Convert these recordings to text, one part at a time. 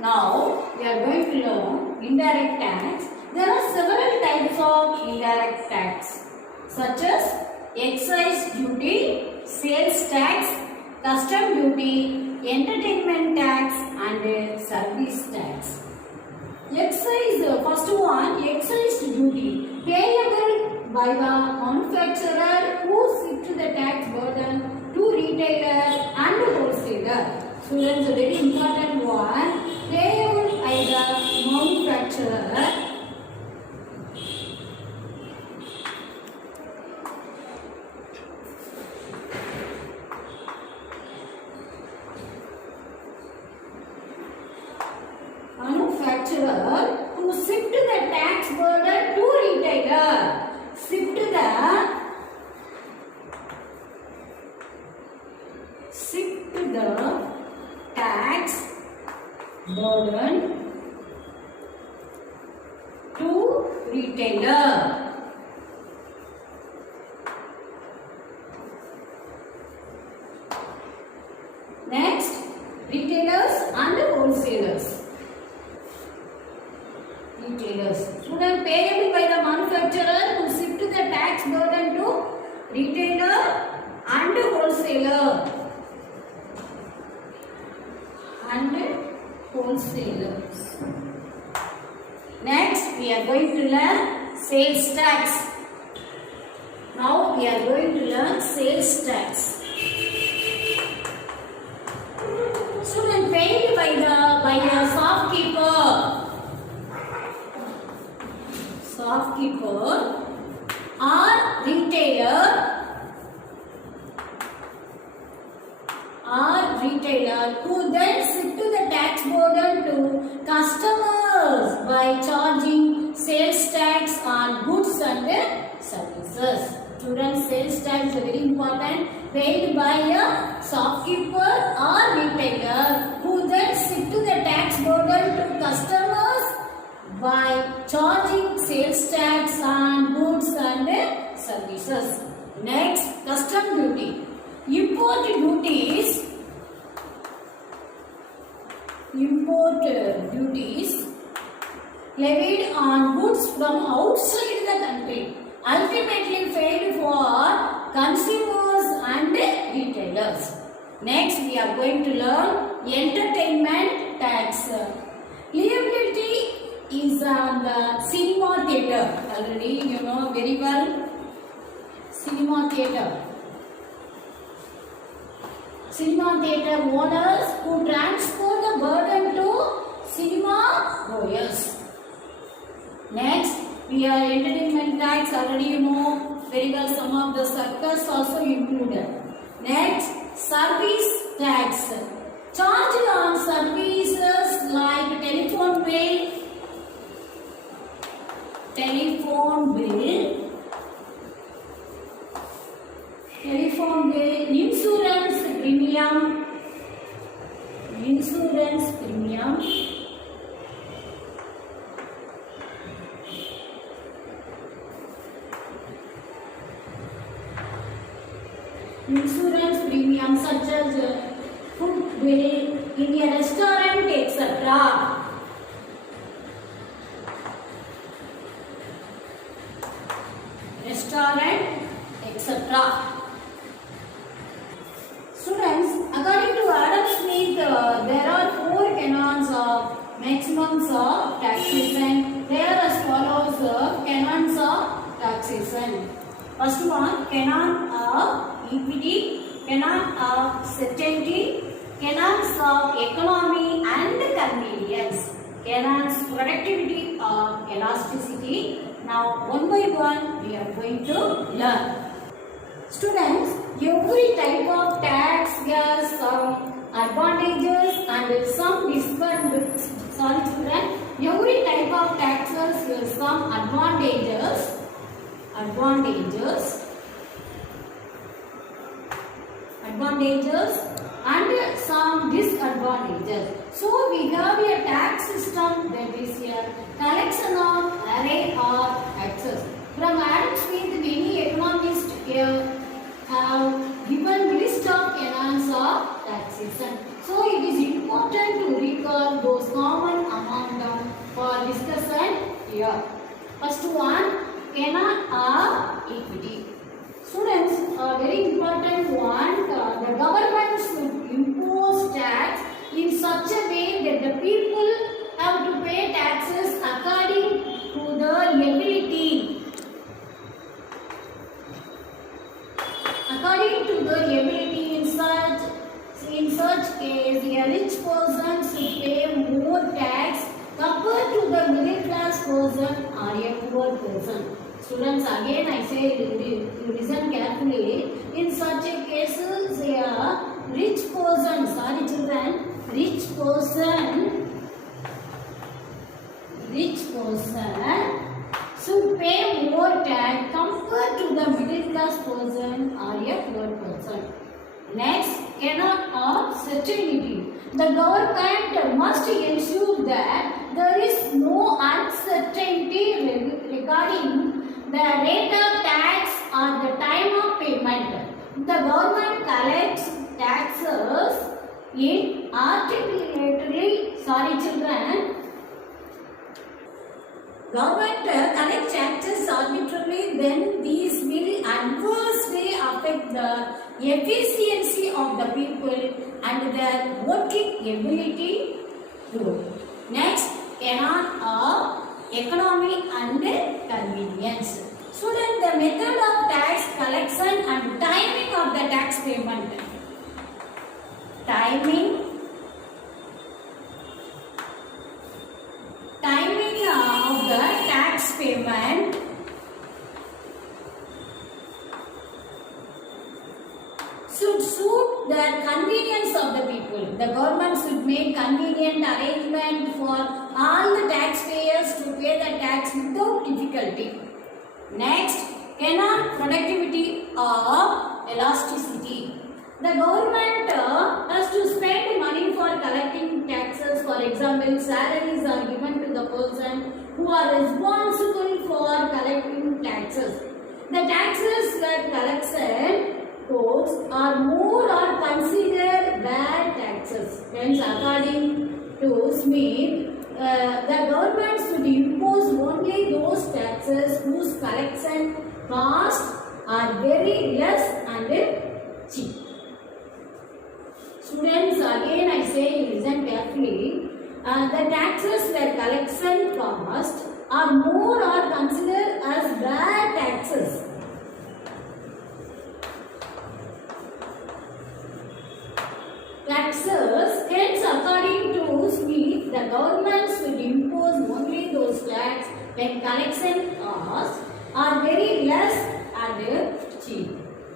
Now we are going to learn indirect tax. There are several types of indirect tax such as excise duty, sales tax, custom duty, entertainment tax and service tax. Excise, first one, excise duty payable by the manufacturer who shifts the tax burden to retailer and wholesaler. Students, a very important one, payable by the manufacturer. Manufacturer to shift the tax burden to retailer. Shift the tax burden to retailer. Next, retailers and wholesalers. Student, payable by the manufacturer to shift the tax burden to retailer and wholesaler. Next, we are going to learn sales tax. Now we are going to learn sales tax. Student, paid by a shopkeeper or retailer who then shift the tax burden to customers by charging sales tax on goods and services. Students, sales tax is very important, paid by a shopkeeper or retailer who then shift the tax burden to customers by charging sales tax on goods and services. Next, custom duty. Import duties levied on goods from outside the country ultimately paid for consumers and retailers. Next, we are going to learn entertainment tax. Liability is on the cinema theatre. Already you know very well. Cinema theatre owners who transfer the burden to cinema goers. Next, we are entertainment tax. Already you know very well, some of the circus also included. Next, service tax. Charged on services like telephone bill, insurance premium, such as food bill in a restaurant, etc. Students, according to Adam Smith, there are 4 canons of maximums of taxation. They are as follows: canons of taxation. First one, canon of equity, canon of certainty, canons of economy and convenience, canons productivity or elasticity. Now, one by one, we are going to learn. Students, every type of tax has some advantages and some disadvantages. Sorry, students, every type of taxes has some advantages and some disadvantages. So we have a tax system that is a collection of array of taxes. From Adam Smith, many economists have given list of canons of taxation. So it is important to recall those here. First one, cannot or equity. Students, a very important one, the government should impose tax in such a way that the people have to pay taxes according to the ability. According to the ability, in such case, a rich person should pay more tax compared to the middle class person or a poor person. Students, again I say you listen carefully. In such a cases, a rich person, sorry children, rich person should pay more tax compared to the middle class person or a poor person. Next, cannot or certainty. The government must ensure that there is no uncertainty regarding the rate of tax or the time of payment. The government collects taxes in arbitrarily, sorry children, government collects taxes arbitrarily, then these will adversely affect the efficiency of the people and their working ability too. Next, cannot or economy and convenience. Student, the method of tax collection and timing of the tax payment. Timing of the tax payment should suit the convenience of the people. The government should make convenient arrangement for all the taxpayers to pay the tax without difficulty. Next, cannot productivity or elasticity. The government has to spend money for collecting taxes. For example, salaries are given to the person who are responsible for collecting taxes. The taxes that collected codes are more or considered bad taxes. Hence, according to Smith, the government should impose only those taxes whose collection costs are very less and cheap. Students, again I say you listen carefully. The taxes where collection costs are more or considered as bad taxes. Taxes, hence according to Smith, the government should impose only those tax when collection costs are very less and cheap.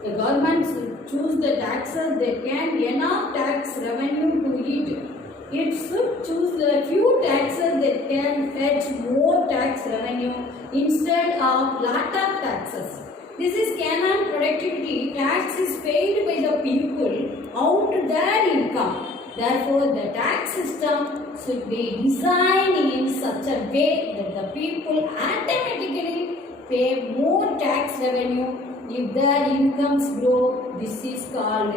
The government should choose the taxes that can enough tax revenue to it. It should choose the few taxes that can fetch more tax revenue instead of lot of taxes. This is cannot productivity. Tax is paid by the people out their income. Therefore, the tax system should be designed in such a way that the people automatically pay more tax revenue if their incomes grow. This is called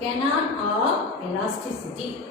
cannot or elasticity.